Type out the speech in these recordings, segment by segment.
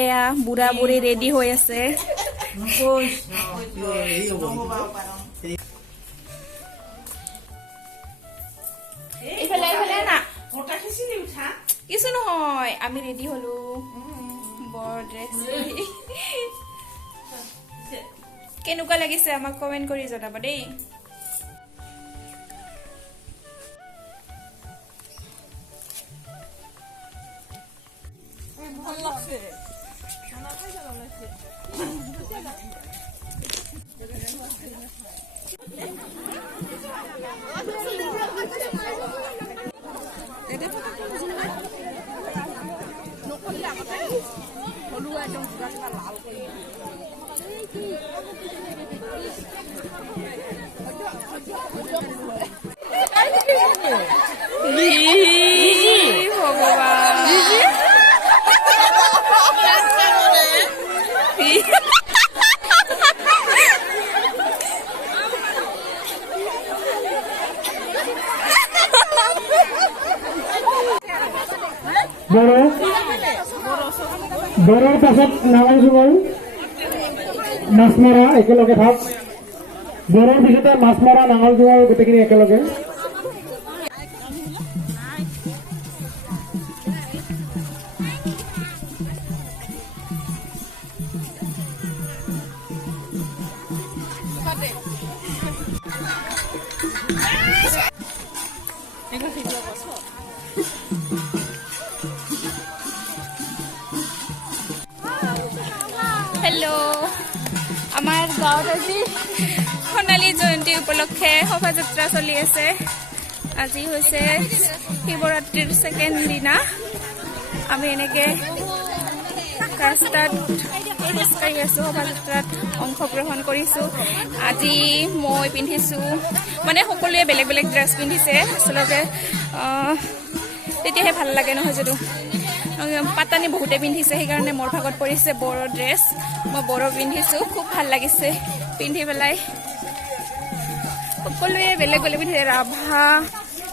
এয়া বুঢ়া বুঢ়ী ৰেডি হৈ আছে। কিছু নহয়, আমি ৰেডি হলো বৰ ড্ৰেছ। কেনেকুৱা লাগিছে আমাক কমেন্ট কৰি জনাবা দেই। বৰৰ পাছত নাঙল জোঙল মাছ মৰা একেলগে ভাগ। বৰৰ পিছতে মাছ মৰা নাঙল জোঙল গোটেইখিনি একেলগে। হেল্ল', আমাৰ গাঁৱত আজি সোণালী জয়ন্তী উপলক্ষে শোভাযাত্ৰা চলি আছে। আজি হৈছে শিৱৰাত্ৰিৰ ছেকেণ্ড দিনা। আমি এনেকে ৰাস্তাত খোজকাঢ়ি আছো, শোভাযাত্ৰাত অংশগ্ৰহণ কৰিছো। আজি মই পিন্ধিছো, মানে সকলোৱে বেলেগ বেলেগ ড্ৰেছ পিন্ধিছে। আচলতে তেতিয়াহে ভাল লাগে নহয় যদিও। পাতানি বহুতে পিন্ধিছে, সেইকাৰণে মোৰ ভাগত পৰিছে বড়ো ড্ৰেছ। মই বড়ো পিন্ধিছো, খুব ভাল লাগিছে পিন্ধি পেলাই। সকলোৱে বেলেগ বেলেগ পিন্ধিছে, ৰাভা,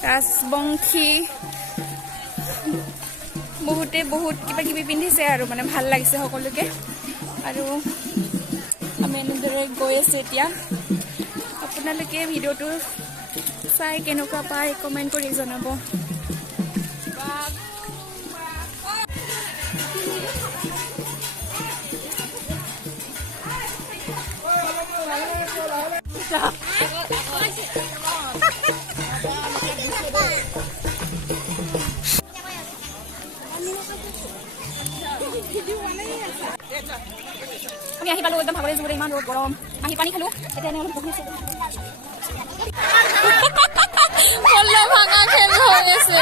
ৰাজবংশী, বহুতে বহুত কিবা কিবি পিন্ধিছে আৰু মানে ভাল লাগিছে সকলোকে। আৰু আমি এনেদৰে গৈ আছো এতিয়া। আপোনালোকে ভিডিঅ'টো চাই কেনেকুৱা পায় কমেণ্ট কৰি জনাব। আমি আহি পালো, একদম ভাগৰে জোৰে, ইমান ৰ'দ গৰম। আহি পানী খালো, এতিয়া অলপ বহিছো। ভাঙা খেল হৈ আছে।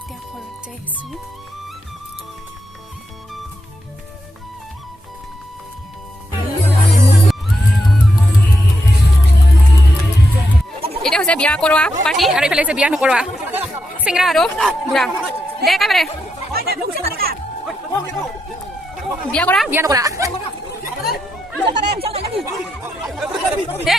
এতিয়া ঘৰত যাই আছো। এটা হৈছে বিয়া কৰোৱা পাৰ্টি আৰু এইফালে হৈছে বিয়া নকৰোৱা চিংৰা আৰু বুঢ়া। দে কামেৰে বিয়া কৰা বিয়া নকৰা দে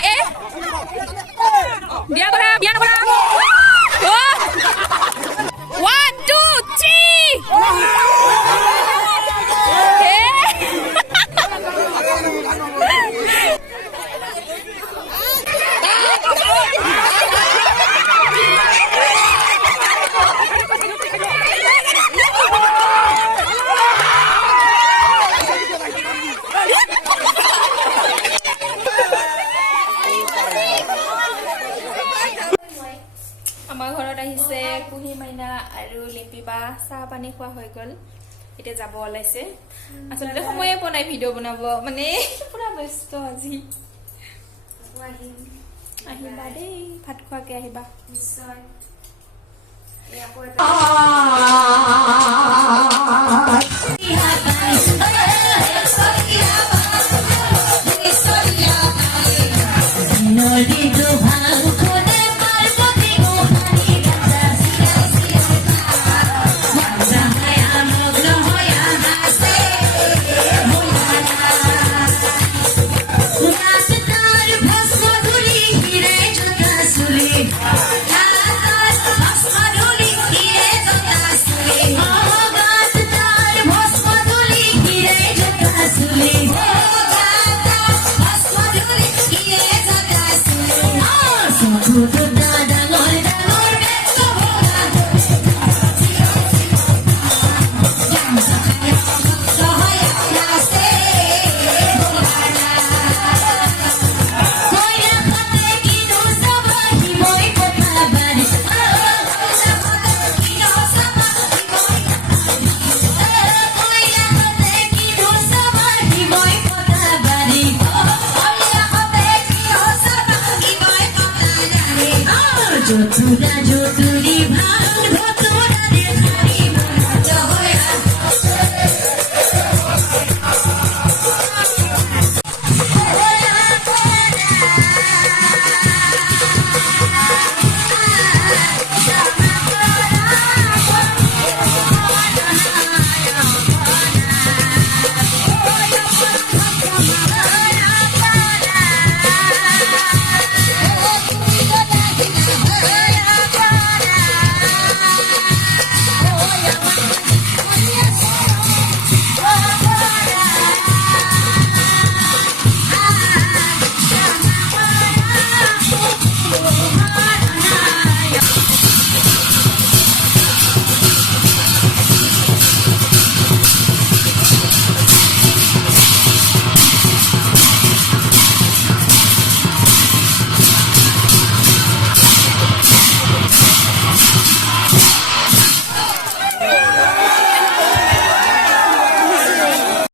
আমাৰ ঘৰত আহিছে কুহি মাইনা আৰু লিম্পি বা চাহ পানী খোৱা হৈ গ'ল এতিয়া যাব ওলাইছে আচলতে সময়ে পোৱা নাই ভিডিঅ' বনাব মানে পুৰা ব্যস্ত আজি আহিবা দেই ভাত খোৱাকে আহিবা নিশ্চয় Jotuda joturi bhang